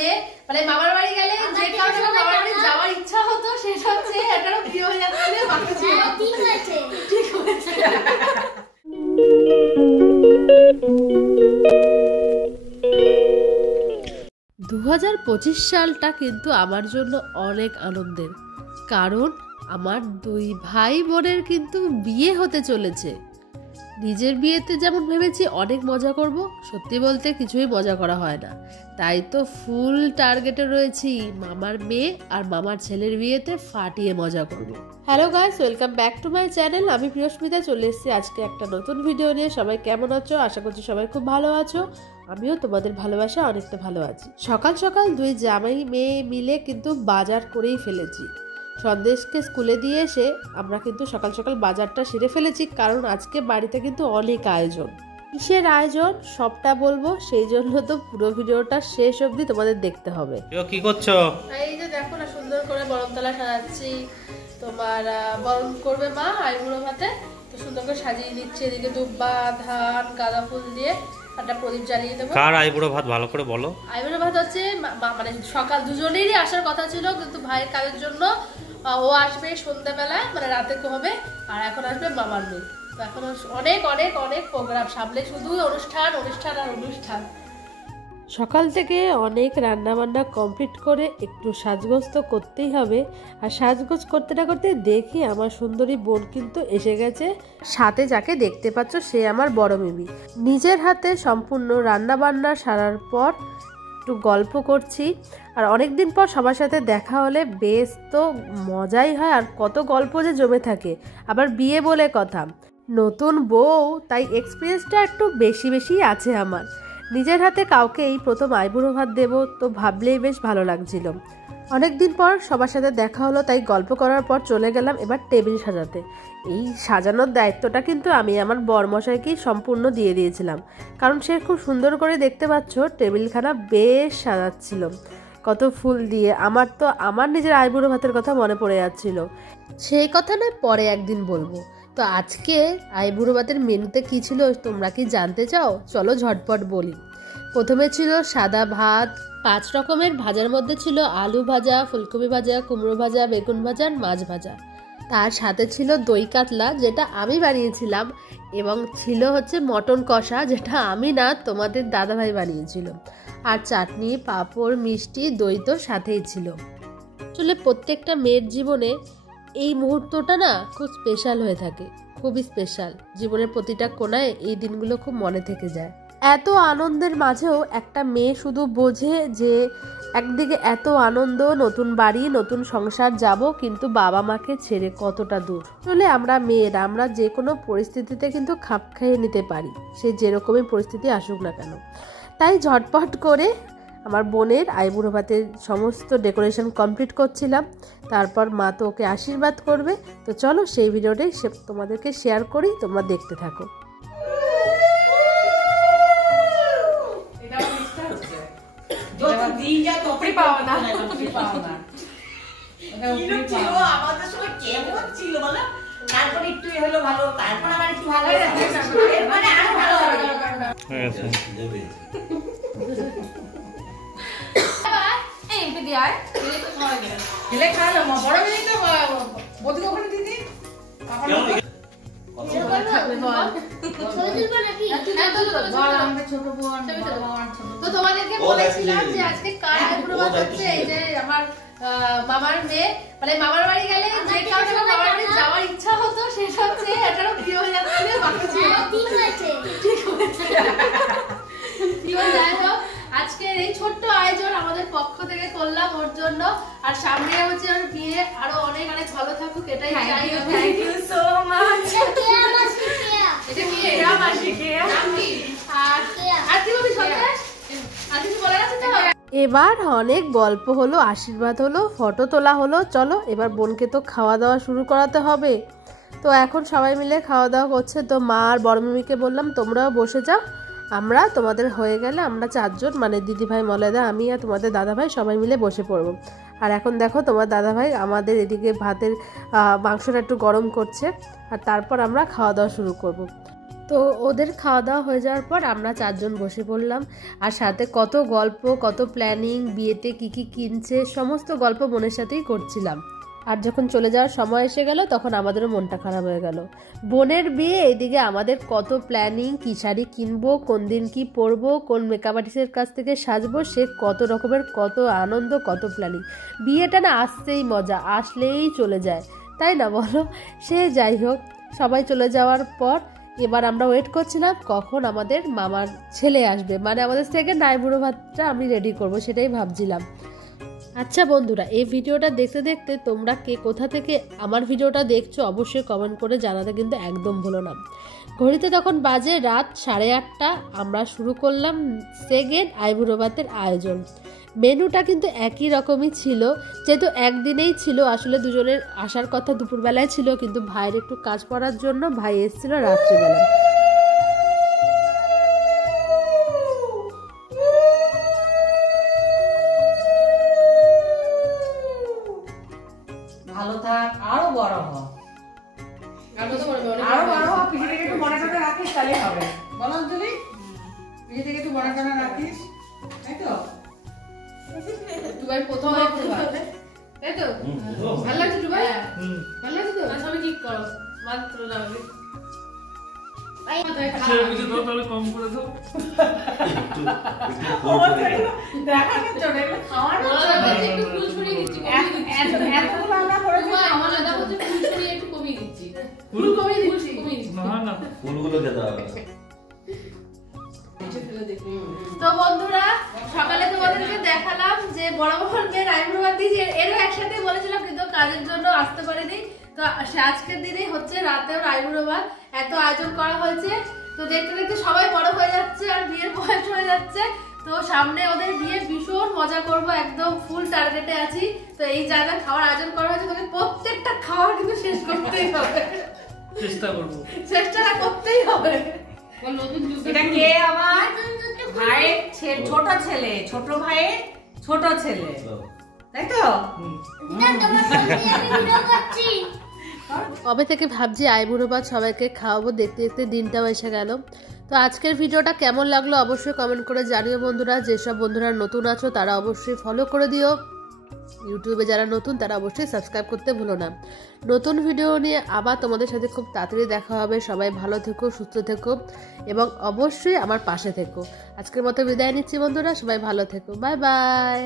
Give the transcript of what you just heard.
মেয়ে মানে মামার বাড়ি গেলে যে কারণে মামার বাড়ি যাওয়ার ইচ্ছা হতো সেটা হচ্ছে এটারও প্রিয় হয়ে যাচ্ছে। বাকি ছিল ঠিক আছে, ঠিক আছে। 2025 সালটা কিন্তু আমার জন্য অনেক আনন্দের, কারণ আমার 2 ভাই বোনের কিন্তু বিয়ে হতে চলেছে। নিজের বিয়েতে যেমন ভেবেছি অনেক মজা করব, সত্যি বলতে কিছুই মজা করা হয় না, তাই তো ফুল টার্গেটে রয়েছি মামার মেয়ে আর মামার ছেলের বিয়েতে ফাটিয়ে মজা করব। Hello guys, welcome back to my channel. আমি প্রিয়স্মিতা চলে এসেছি আজকে একটা নতুন ভিডিও নিয়ে। সবাই কেমন আছো? আশা করছি সবাই খুব ভালো আছো। আমিও তোমাদের ভালোবাসা অনেকটা ভালো আছি। সকাল সকাল 2 জামাই মেয়ে মিলে কিন্তু বাজার করেই ফেলেছি। সন্দেশকে স্কুলে দিয়ে এসে আমরা কিন্তু সকাল সকাল বাজারটা সেরে ফেলেছি, কারণ আজকে বাড়িতে কিন্তু অনেক আয়োজন। কিসের আয়োজন সবটা বলবো, সেই জন্য তো পুরো ভিডিওটা শেষ অবধি তোমাদের দেখতে হবে। কি করছো? এই যে দেখো না, সুন্দর করে বরণতলা সাজাচ্ছি। তোমার বরণ করবে মা আইবুড়ো ভাতে, তো সুন্দর করে সাজিয়ে দিচ্ছি। এদিকে দুব্বা, ধান, গাঁদা ফুল দিয়ে একটা প্রদীপ জ্বালিয়ে দেবো। কার আইবুড়ো ভাত ভালো করে বলো? আইবুড়ো ভাত হচ্ছে মানে সকাল দুজনেরই আসার কথা ছিল, কিন্তু ভাইয়ের কাজের জন্য ও আসবে সন্ধ্যাবেলায়, মানে রাতে হবে, আর এখন আসবে মামার মেয়ে। তো এখন অনেক অনেক অনেক প্রোগ্রাম সামনে, শুধু অনুষ্ঠান অনুষ্ঠান আর অনুষ্ঠান। সকাল থেকে অনেক রান্না বান্না কমপ্লিট করে একটু সাজগোজ তো করতেই হবে। আর সাজগোজ করতে না করতে দেখি আমার সুন্দরী বোন কিন্তু এসে গেছে। সাথে যাকে দেখতে পাচ্ছ সে আমার বড় মিমি। নিজের হাতে সম্পূর্ণ রান্না বান্না সারার পর একটু গল্প করছি। আর অনেক দিন পর সবার সাথে দেখা হলে বেশ তো মজাই হয়, আর কত গল্প যে জমে থাকে। আবার বিয়ে বলে কথা, নতুন বউ, তাই এক্সপিরিয়েন্সটা একটু বেশি বেশি আছে আমার। নিজের হাতে কাউকে এই প্রথম আইবুড়ো ভাত দেবো, তো ভাবলেই বেশ ভালো লাগছিল। অনেক দিন পর সবার সাথে দেখা হলো, তাই গল্প করার পর চলে গেলাম এবার টেবিল সাজাতে। এই সাজানোর দায়িত্বটা কিন্তু আমি আমার বরমশাইকেই সম্পূর্ণ দিয়ে দিয়েছিলাম, কারণ সে খুব সুন্দর করে, দেখতে পাচ্ছ, টেবিলখানা বেশ সাজাচ্ছিল কত ফুল দিয়ে। আমার তো আমার নিজের আইবুড়ো ভাতের কথা মনে পড়ে যাচ্ছিল। সেই কথা নয়, পরে একদিন বলবো। তো আজকে আইবুড়ো ভাতের মেনুতে কি ছিল তোমরা কি জানতে চাও? চলো ঝটপট বলি। প্রথমে ছিল সাদা ভাত, 5 রকমের ভাজার মধ্যে ছিল আলু ভাজা, ফুলকপি ভাজা, কুমড়ো ভাজা, বেগুন ভাজা, মাছ ভাজা। তার সাথে ছিল দই কাতলা, যেটা আমি বানিয়েছিলাম, এবং ছিল হচ্ছে মটন কষা, যেটা আমি না, তোমাদের দাদাভাই বানিয়েছিল। আর চাটনি, পাঁপড়, মিষ্টি, দই তো সাথেই ছিল। আসলে প্রত্যেকটা মেয়ের জীবনে এই মুহূর্তটা না খুব স্পেশাল হয়ে থাকে, খুবই স্পেশাল। জীবনের প্রতিটা কোণায় এই দিনগুলো খুব মনে থেকে যায়। এত আনন্দের মাঝেও একটা মেয়ে শুধু বোঝে যে একদিকে এত আনন্দ, নতুন বাড়ি, নতুন সংসার যাব, কিন্তু বাবা মাকে ছেড়ে কতটা দূর। আসলে আমরা মেয়েরা, আমরা যে কোনো পরিস্থিতিতে কিন্তু খাপ খাইয়ে নিতে পারি, সে যেরকমই পরিস্থিতি আসুক না কেন। তাই ঝটপট করে আমার বোনের আইবুড়ো ভাতের সমস্ত ডেকোরেশন কমপ্লিট করছিলাম। তারপর মা তো ওকে আশীর্বাদ করবে। তো চলো সেই ভিডিওটাই তোমাদেরকে শেয়ার করি, তোমরা দেখতে থাকো। তো তোমাদেরকে বলেছিলাম যে আজকে কার আইবুড়ো ভাত হচ্ছে। এই যে আমার মামার মেয়ে, মানে মামার বাড়ি গেলে যে কারণে মামার বাড়ি যাওয়ার ইচ্ছা হতো সেটা হচ্ছে এটারও প্রিয় হয়ে যাচ্ছে। বাকি ছিল ঠিক আছে, ঠিক আছে। যাই হোক, আজকের এই ছোট্ট আয়োজন আমাদের পক্ষ থেকে করলাম ওর জন্য। আর সামনে হচ্ছে ওর বিয়ে, আরো অনেক অনেক ভালো থাকুক, এটাই চাই। Thank you so much. এটা কি এরা মাসি কে আর কি বলি সন্দেশ আর কিছু বলার আছে তো? এবার অনেক গল্প হলো, আশীর্বাদ হলো, ফটো তোলা হলো। চলো এবার বোনকে তো খাওয়া দাওয়া শুরু করাতে হবে। তো এখন সবাই মিলে খাওয়া দাওয়া করছে। তো মা আর বড় মিমিকে বললাম তোমরাও বসে যাও, আমরা তোমাদের হয়ে গেলে আমরা 4 জন, মানে দিদিভাই, মলেদা, আমি আর তোমাদের দাদাভাই সবাই মিলে বসে পড়বো। আর এখন দেখো তোমার দাদাভাই আমাদের এদিকে ভাতের মাংসটা একটু গরম করছে, আর তারপর আমরা খাওয়া দাওয়া শুরু করব। তো ওদের খাওয়া দাওয়া হয়ে যাওয়ার পর আমরা 4 জন বসে পড়লাম, আর সাথে কত গল্প, কত প্ল্যানিং, বিয়েতে কি কি কিনছে সমস্ত গল্প বোনের সাথেই করছিলাম। আর যখন চলে যাওয়ার সময় এসে গেল তখন আমাদেরও মনটা খারাপ হয়ে গেল। বোনের বিয়ে, এদিকে আমাদের কত প্ল্যানিং, কি শাড়ি কিনবো, কোন দিন কি পরবো, কোন মেকআপ আর্টিস্টের কাছ থেকে সাজবো, সে কত রকমের কত আনন্দ, কত প্ল্যানিং। বিয়েটা না আসতেই মজা, আসলেই চলে যায়, তাই না বলো? সে যাই হোক, সবাই চলে যাওয়ার পর এবার আমরা ওয়েট করছিলাম কখন আমাদের মামার ছেলে আসবে, মানে আমাদের থেকে নাইবুড়ো ভাতটা আমি রেডি করব, সেটাই ভাবছিলাম। আচ্ছা বন্ধুরা, এই ভিডিওটা দেখতে দেখতে তোমরা কে কোথা থেকে আমার ভিডিওটা দেখছো অবশ্যই কমেন্ট করে জানাতে কিন্তু একদম ভুলো না। ঘড়িতে তখন বাজে রাত 8:30, আমরা শুরু করলাম সেকেন্ড আইবুড়ো ভাতের আয়োজন। মেনুটা কিন্তু একই রকমই ছিল, যেহেতু একদিনেই ছিল, আসলে দুজনের আসার কথা দুপুরবেলায় ছিল, কিন্তু ভাইয়ের একটু কাজ পড়ার জন্য ভাই এসেছিল রাত্রিবেলা। ভালো থাক, আরো বড় হ, আরো বড় হ। পিঠে থেকে একটু মনে করে রাখিস, তাহলে হবে। বলো অঞ্জলি, পিঠে থেকে একটু মনে করে রাখিস, তাই তো? দুবাই প্রথম তাই তো? ভালো লাগছে দুবাই? ভালো লাগছে তো? সবাই ঠিক করো, মাত্র যাবে। দেখানোর জন্য, এগুলো খাওয়ানোর জন্য। এতগুলো আমরা করেছি, আমার দাদা বলছে ফুল ছড়িয়ে একটু কমিয়ে দিচ্ছি, ফুল কমিয়ে দিচ্ছি। ফুলগুলো খেতে হবে। তো বন্ধুরা, সকালে তোমাদেরকে দেখালাম যে বড় বড় মেয়ের আইবুড়ো ভাত দিয়েছি, এরও একসাথে বলেছিলাম কিন্তু কাজের জন্য আসতে পারিনি। তো আজকের দিনেই হচ্ছে রাতের আইবুড়ো ভাত, এত আয়োজন করা হয়েছে। তো দেখতে দেখতে সবাই বড় হয়ে যাচ্ছে আর বিয়ের বয়স হয়ে যাচ্ছে। তো সামনে ওদের বিয়ে, ভীষণ মজা করব, একদম ফুল টার্গেটে আছি। তো এই জায়গায় খাওয়ার আয়োজন করা হয়েছে, তোকে প্রত্যেকটা খাওয়ার কিন্তু শেষ করতেই হবে, চেষ্টা করতেই হবে। এটা কে? আমার ভাইয়ের ছোট ছেলে, ছোট ভাইয়ের ছোট ছেলে, তাই তো? কবে থেকে ভাবছি আইবুড়ো ভাত সবাইকে খাওয়াবো, দেখতে দেখতে দিনটাও এসে গেল। তো আজকের ভিডিওটা কেমন লাগলো অবশ্যই কমেন্ট করে জানিও বন্ধুরা। যেসব বন্ধুরা নতুন আছো তারা অবশ্যই ফলো করে দিও, ইউটিউবে যারা নতুন তারা অবশ্যই সাবস্ক্রাইব করতে ভুলো না। নতুন ভিডিও নিয়ে আবার তোমাদের সাথে খুব তাড়াতাড়ি দেখা হবে। সবাই ভালো থেকো, সুস্থ থেকো এবং অবশ্যই আমার পাশে থেকো। আজকের মতো বিদায় নিচ্ছি বন্ধুরা, সবাই ভালো থেকো, বাই বাই।